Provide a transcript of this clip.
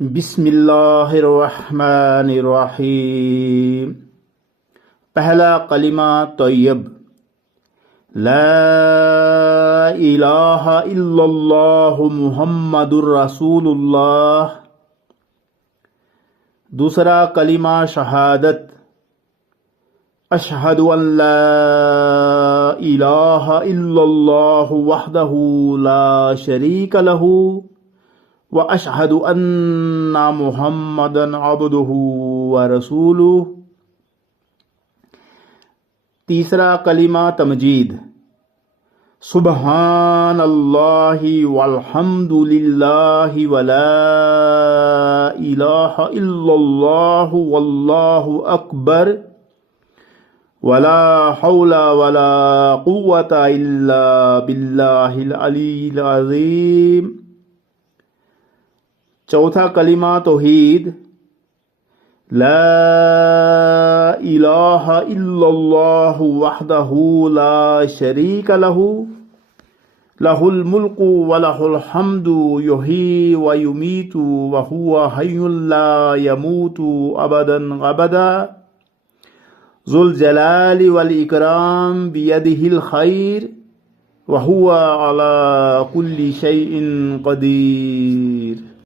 بسم اللہ الرحمن الرحیم۔ پہلا کلمہ طیب، لا الہ الا اللہ محمد الرسول اللہ۔ دوسرا کلمہ شہادت، اشہد ان لا الہ الا اللہ وحدہ لا شریک لہ واشہد ان محمدا عبدہ ورسولہ۔ تیسرا کلمہ تمجید، سبحان اللہ والحمد للہ ولا الہ الا اللہ واللہ اکبر ولا حول ولا قوة الا باللہ العلی العظیم۔ چوتھا کلمہ توحید، لا الہ الا اللہ وحدہ لا شریک لہ لہ الملک ولہ الحمد یحیی ویمیت وہو حی لا یموت ابدا ابدا ذو الجلال والاکرام بیدہ الخیر وہو علی کل شیء قدیر۔